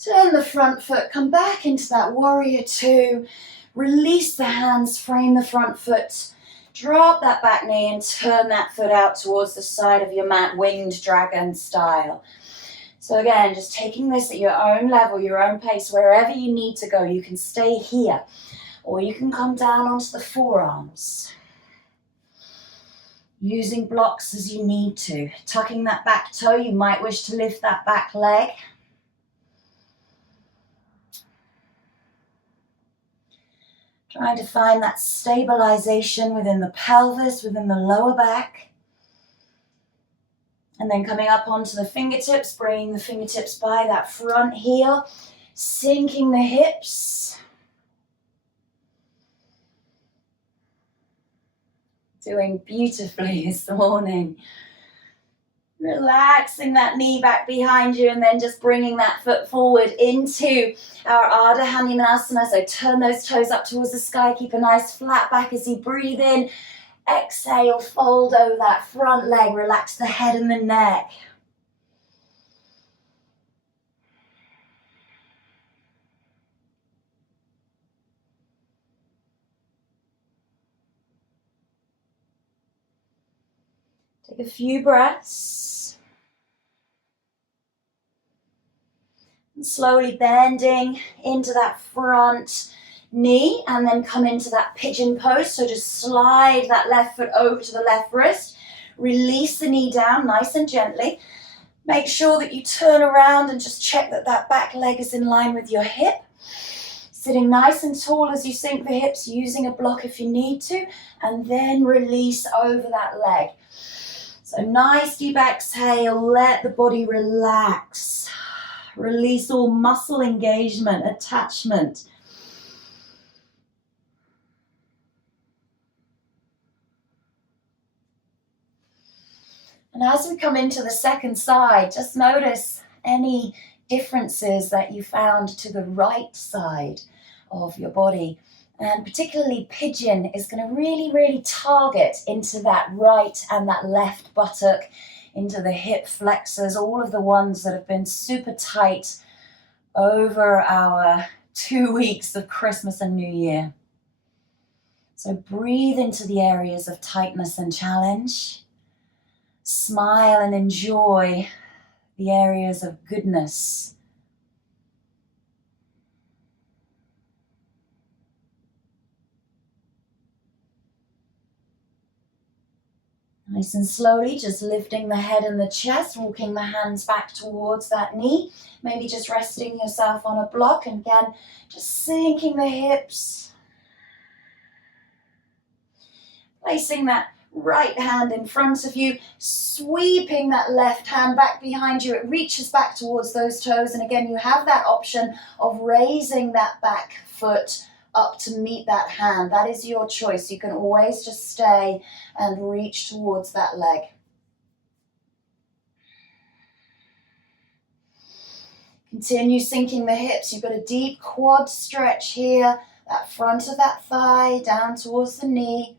Turn the front foot. Come back into that warrior two. Release the hands. Frame the front foot. Drop that back knee and turn that foot out towards the side of your mat, winged dragon style. So again, just taking this at your own level, your own pace, wherever you need to go. You can stay here, or you can come down onto the forearms. Using blocks as you need to. Tucking that back toe, you might wish to lift that back leg. Trying to find that stabilization within the pelvis, within the lower back. And then coming up onto the fingertips, bringing the fingertips by that front heel, sinking the hips. Doing beautifully this morning. Relaxing that knee back behind you and then just bringing that foot forward into our Ardha Hanumanasana. So turn those toes up towards the sky, keep a nice flat back as you breathe in. Exhale, fold over that front leg, relax the head and the neck. Take a few breaths. And slowly bending into that front knee and then come into that pigeon pose. So just slide that left foot over to the left wrist. Release the knee down nice and gently. Make sure that you turn around and just check that that back leg is in line with your hip. Sitting nice and tall as you sink the hips, using a block if you need to, and then release over that leg. So nice deep exhale, let the body relax. Release all muscle engagement, attachment. And as we come into the second side, just notice any differences that you found to the right side of your body. And particularly pigeon is going to really target into that right and that left buttock, into the hip flexors, all of the ones that have been super tight over our 2 weeks of Christmas and New Year. So breathe into the areas of tightness and challenge. Smile and enjoy the areas of goodness. Nice and slowly, just lifting the head and the chest, walking the hands back towards that knee. Maybe just resting yourself on a block, and again, just sinking the hips. Placing that right hand in front of you, sweeping that left hand back behind you. It reaches back towards those toes, and again, you have that option of raising that back foot up to meet that hand. That is your choice. You can always just stay and reach towards that leg. Continue sinking the hips. You've got a deep quad stretch here, that front of that thigh down towards the knee.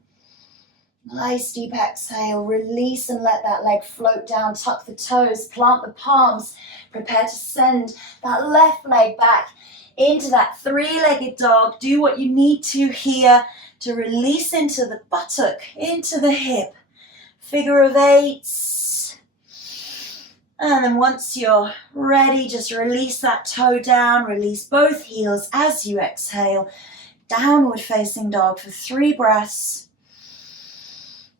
Nice deep exhale, release and let that leg float down, tuck the toes, plant the palms, prepare to send that left leg back into that three-legged dog. Do what you need to here to release into the buttock, into the hip. Figure of eights. And then once you're ready, just release that toe down, release both heels as you exhale. Downward facing dog for 3 breaths.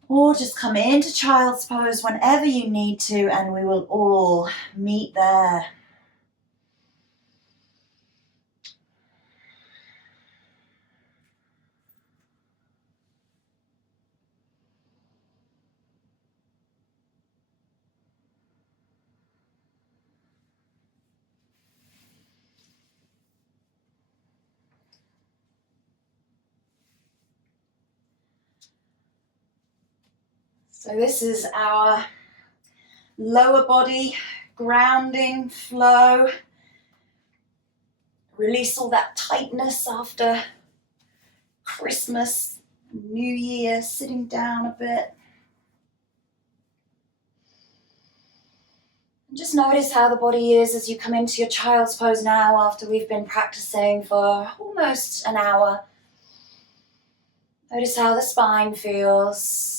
Or just come into child's pose whenever you need to, and we will all meet there. So this is our lower body grounding flow. Release all that tightness after Christmas, New Year, sitting down a bit. And just notice how the body is as you come into your child's pose now after we've been practicing for almost an hour. Notice how the spine feels.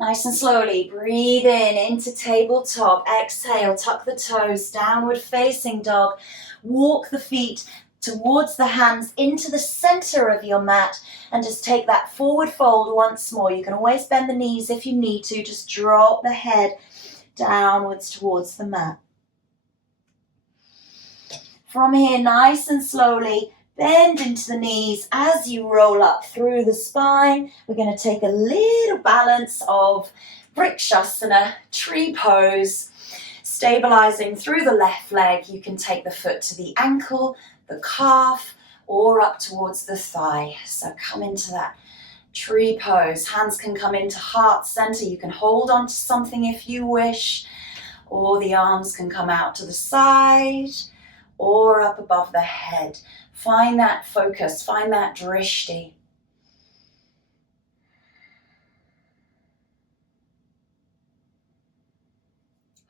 Nice and slowly, breathe in into tabletop. Exhale, tuck the toes, downward facing dog. Walk the feet towards the hands into the center of your mat, and just take that forward fold once more. You can always bend the knees if you need to. Just drop the head downwards towards the mat. From here, nice and slowly, bend into the knees as you roll up through the spine. We're going to take a little balance of Vrikshasana, tree pose, stabilizing through the left leg. You can take the foot to the ankle, the calf, or up towards the thigh. So come into that tree pose. Hands can come into heart center. You can hold on to something if you wish, or the arms can come out to the side or up above the head. Find that focus, find that drishti.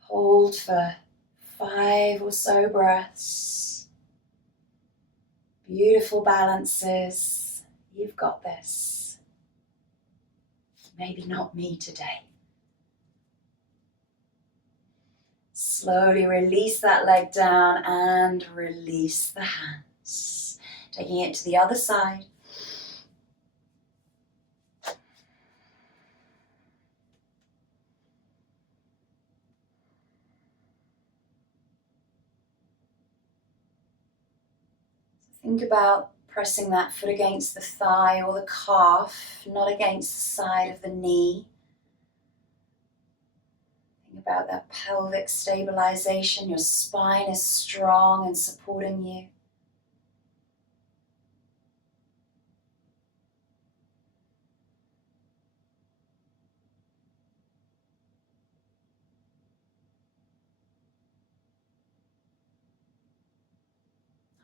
Hold for 5 or so breaths. Beautiful balances. You've got this. Maybe not me today. Slowly release that leg down and release the hands. Taking it to the other side. Think about pressing that foot against the thigh or the calf, not against the side of the knee. Think about that pelvic stabilization. Your spine is strong and supporting you.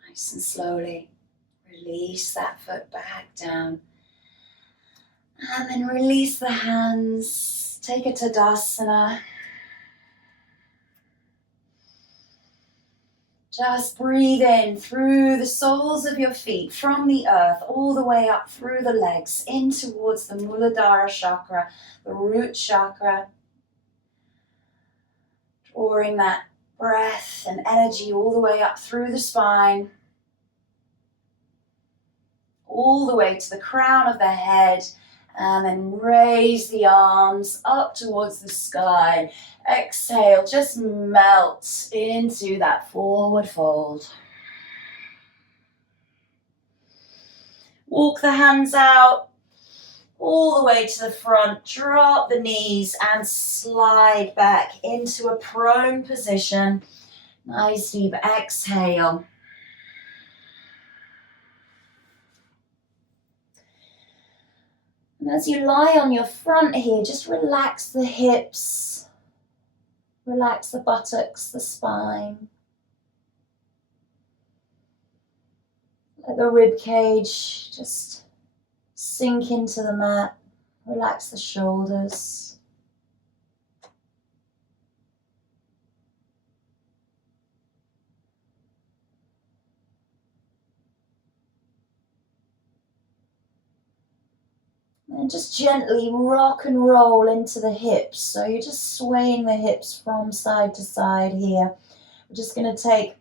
Nice and slowly release that foot back down. And then release the hands. Take a Tadasana. Just breathe in through the soles of your feet, from the earth, all the way up through the legs, in towards the Muladhara chakra, the root chakra. Drawing that breath and energy all the way up through the spine, all the way to the crown of the head, and then raise the arms up towards the sky. Exhale, just melt into that forward fold. Walk the hands out all the way to the front, drop the knees and slide back into a prone position. Nice deep exhale. And as you lie on your front here, just relax the hips, relax the buttocks, the spine. Let the rib cage just sink into the mat. Relax the shoulders. And just gently rock and roll into the hips. So you're just swaying the hips from side to side here. We're just going to take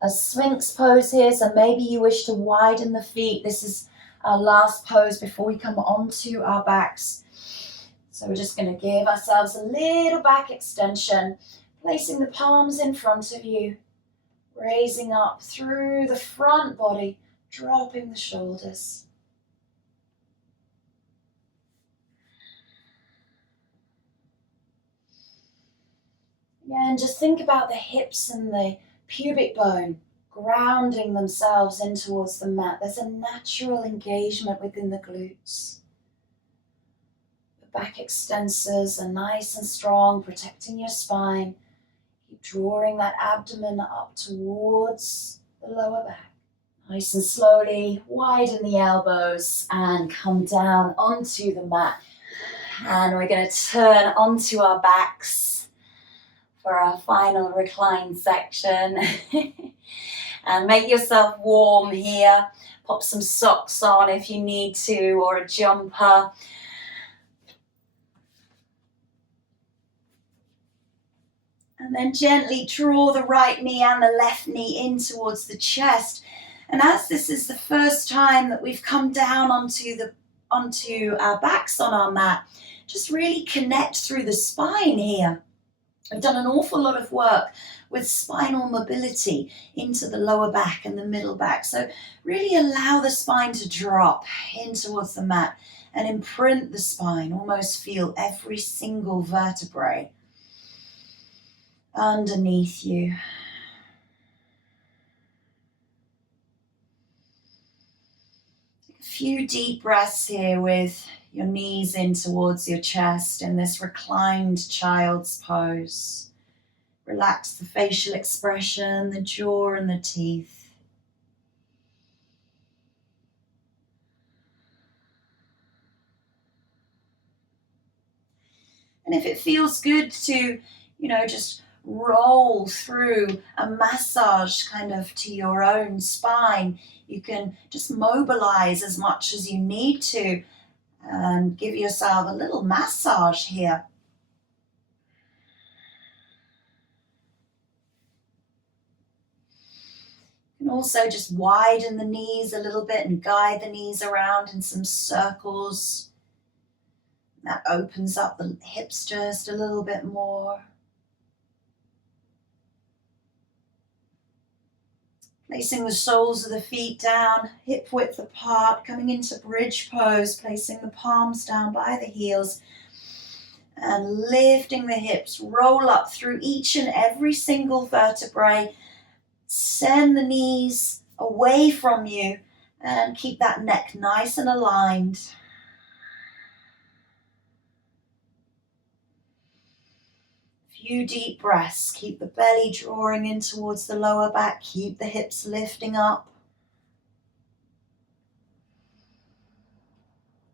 a Sphinx pose here. So maybe you wish to widen the feet. This is our last pose before we come onto our backs. So we're just going to give ourselves a little back extension, placing the palms in front of you, raising up through the front body, dropping the shoulders. Again, just think about the hips and the pubic bone grounding themselves in towards the mat. There's a natural engagement within the glutes. The back extensors are nice and strong, protecting your spine. Keep drawing that abdomen up towards the lower back. Nice and slowly widen the elbows and come down onto the mat. And we're going to turn onto our backs for our final recline section. And make yourself warm here. Pop some socks on if you need to, or a jumper. And then gently draw the right knee and the left knee in towards the chest. And as this is the first time that we've come down onto our backs on our mat, just really connect through the spine here. We've done an awful lot of work with spinal mobility into the lower back and the middle back. So really allow the spine to drop in towards the mat and imprint the spine. Almost feel every single vertebrae underneath you. Take a few deep breaths here with your knees in towards your chest in this reclined child's pose. Relax the facial expression, the jaw and the teeth. And if it feels good to, just roll through a massage kind of to your own spine, you can just mobilize as much as you need to and give yourself a little massage here. You can also just widen the knees a little bit and guide the knees around in some circles. That opens up the hips just a little bit more. Placing the soles of the feet down, hip width apart, coming into bridge pose, placing the palms down by the heels and lifting the hips, roll up through each and every single vertebrae. Send the knees away from you and keep that neck nice and aligned. Few deep breaths. Keep the belly drawing in towards the lower back. Keep the hips lifting up.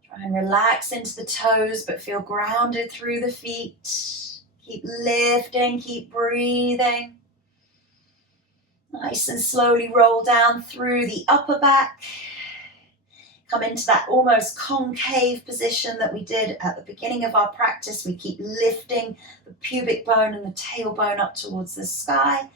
Try and relax into the toes, but feel grounded through the feet. Keep lifting, keep breathing. Nice and slowly roll down through the upper back. Come into that almost concave position that we did at the beginning of our practice. We keep lifting the pubic bone and the tailbone up towards the sky,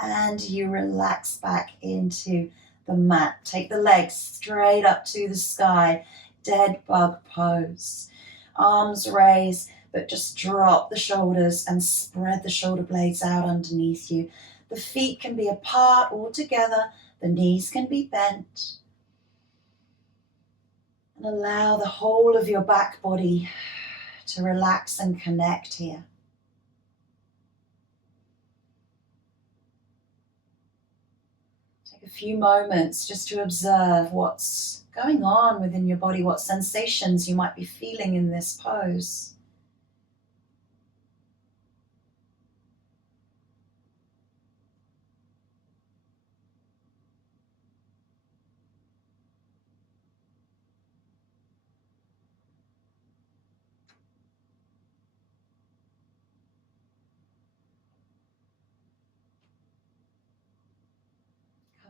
and you relax back into the mat. Take the legs straight up to the sky, dead bug pose. Arms raised, but just drop the shoulders and spread the shoulder blades out underneath you. The feet can be apart or together, the knees can be bent. And allow the whole of your back body to relax and connect here. Take a few moments just to observe what's going on within your body, what sensations you might be feeling in this pose.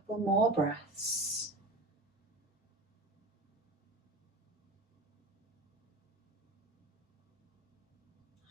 Couple more breaths.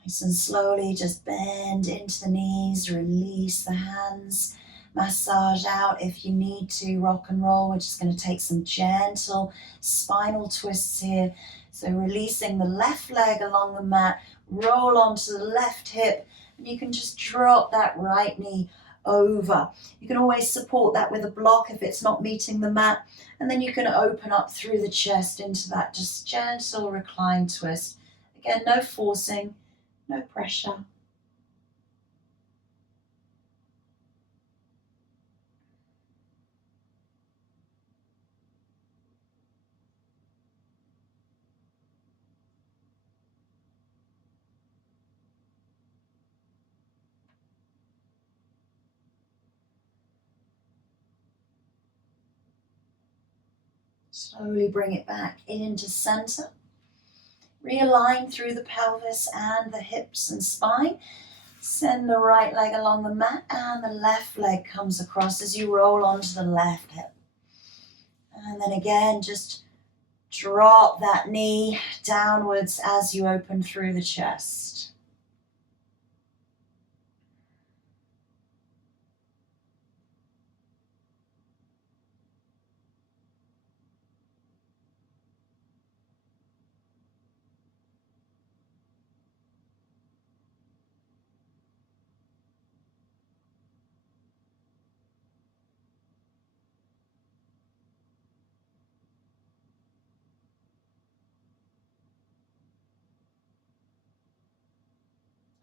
Nice and slowly just bend into the knees, release the hands, massage out if you need to, rock and roll. We're just going to take some gentle spinal twists here. So releasing the left leg along the mat, roll onto the left hip, and you can just drop that right knee over. You can always support that with a block if it's not meeting the mat, and then you can open up through the chest into that just gentle recline twist. Again, no forcing, no pressure. Slowly bring it back into center. Realign through the pelvis and the hips and spine. Send the right leg along the mat and the left leg comes across as you roll onto the left hip. And then again, just drop that knee downwards as you open through the chest.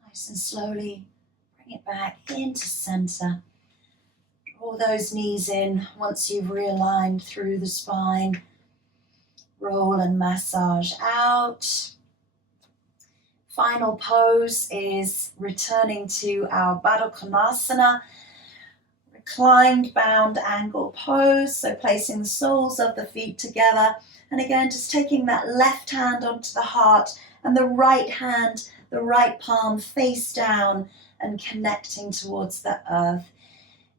Nice and slowly bring it back into center. Draw those knees in once you've realigned through the spine. Roll and massage out. Final pose is returning to our Baddha Konasana, reclined bound angle pose. So placing the soles of the feet together. And again, just taking that left hand onto the heart and the right hand, the right palm face down and connecting towards the earth.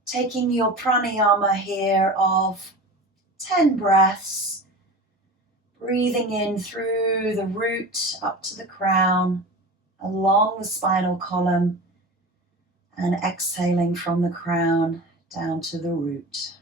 Taking your pranayama here of 10 breaths. Breathing in through the root up to the crown, along the spinal column, and exhaling from the crown down to the root.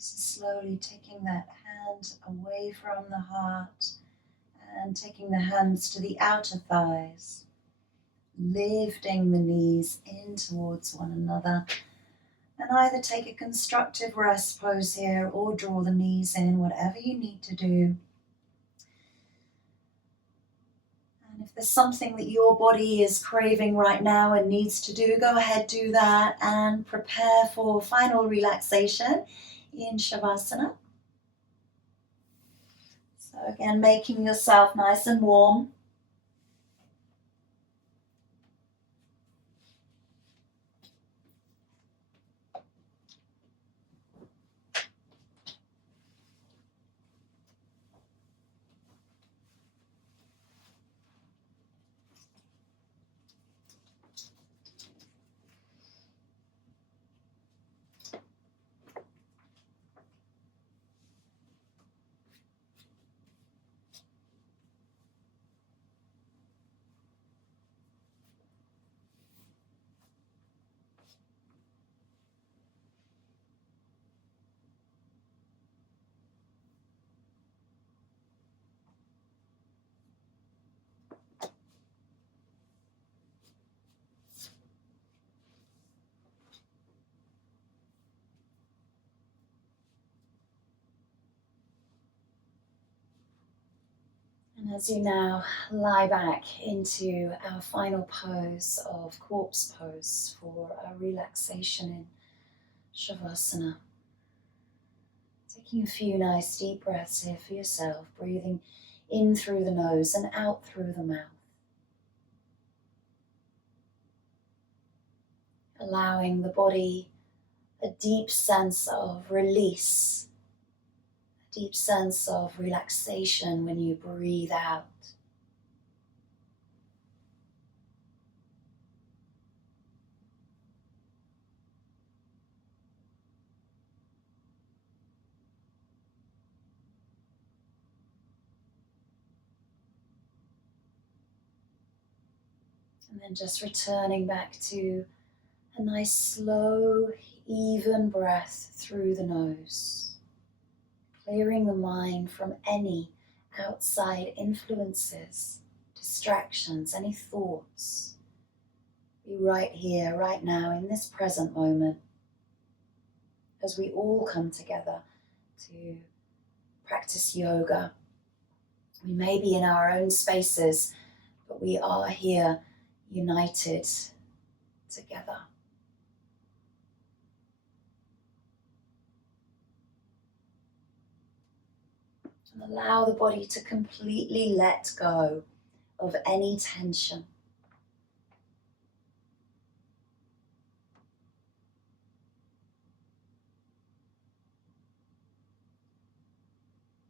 Nice and slowly taking that hand away from the heart and taking the hands to the outer thighs, lifting the knees in towards one another. And either take a constructive rest pose here or draw the knees in, whatever you need to do. And if there's something that your body is craving right now and needs to do, go ahead, do that, and prepare for final relaxation in Shavasana. So again, making yourself nice and warm. And as you now lie back into our final pose of corpse pose for our relaxation in Shavasana, taking a few nice deep breaths here for yourself, breathing in through the nose and out through the mouth. Allowing the body a deep sense of release, a deep sense of relaxation when you breathe out. And then just returning back to a nice slow, even breath through the nose, clearing the mind from any outside influences, distractions, any thoughts. Be right here, right now, in this present moment, as we all come together to practice yoga. We may be in our own spaces, but we are here united together. And allow the body to completely let go of any tension.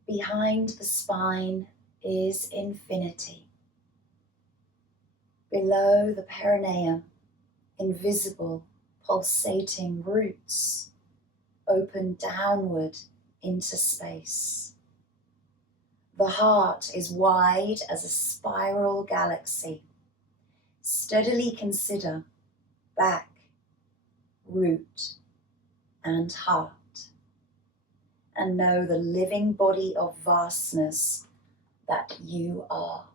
Behind the spine is infinity. Below the perineum, invisible, pulsating roots open downward into space. The heart is wide as a spiral galaxy. Steadily consider back, root, and heart, and know the living body of vastness that you are.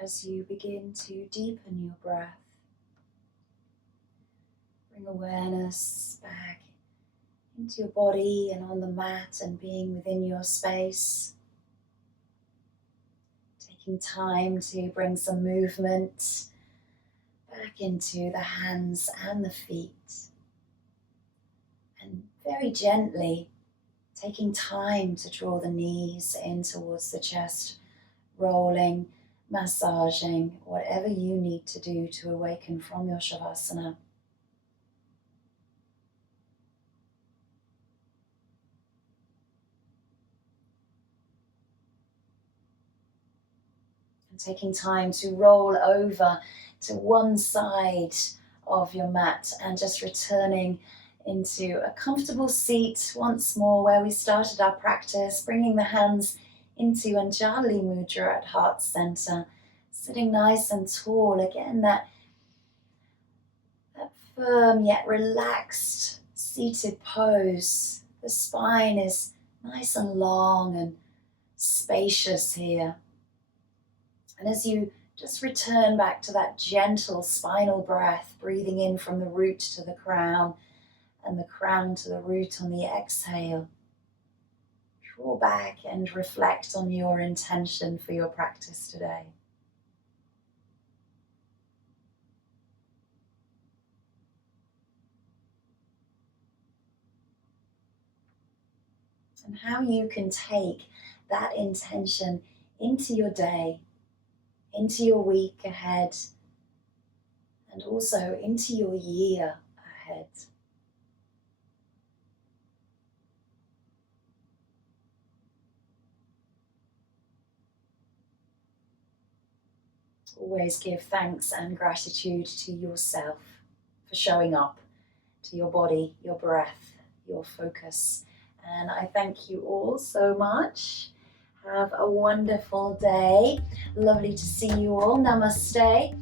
as you begin to deepen your breath. Bring awareness back into your body and on the mat and being within your space. Taking time to bring some movement back into the hands and the feet. And very gently taking time to draw the knees in towards the chest, rolling, massaging, whatever you need to do to awaken from your Shavasana. And taking time to roll over to one side of your mat and just returning into a comfortable seat once more where we started our practice, bringing the hands into Anjali Mudra at heart center, sitting nice and tall. Again, that firm yet relaxed seated pose. The spine is nice and long and spacious here. And as you just return back to that gentle spinal breath, breathing in from the root to the crown and the crown to the root on the exhale, draw back and reflect on your intention for your practice today. And how you can take that intention into your day, into your week ahead, and also into your year ahead. Always give thanks and gratitude to yourself for showing up, to your body, your breath, your focus. And I thank you all so much. Have a wonderful day. Lovely to see you all. Namaste.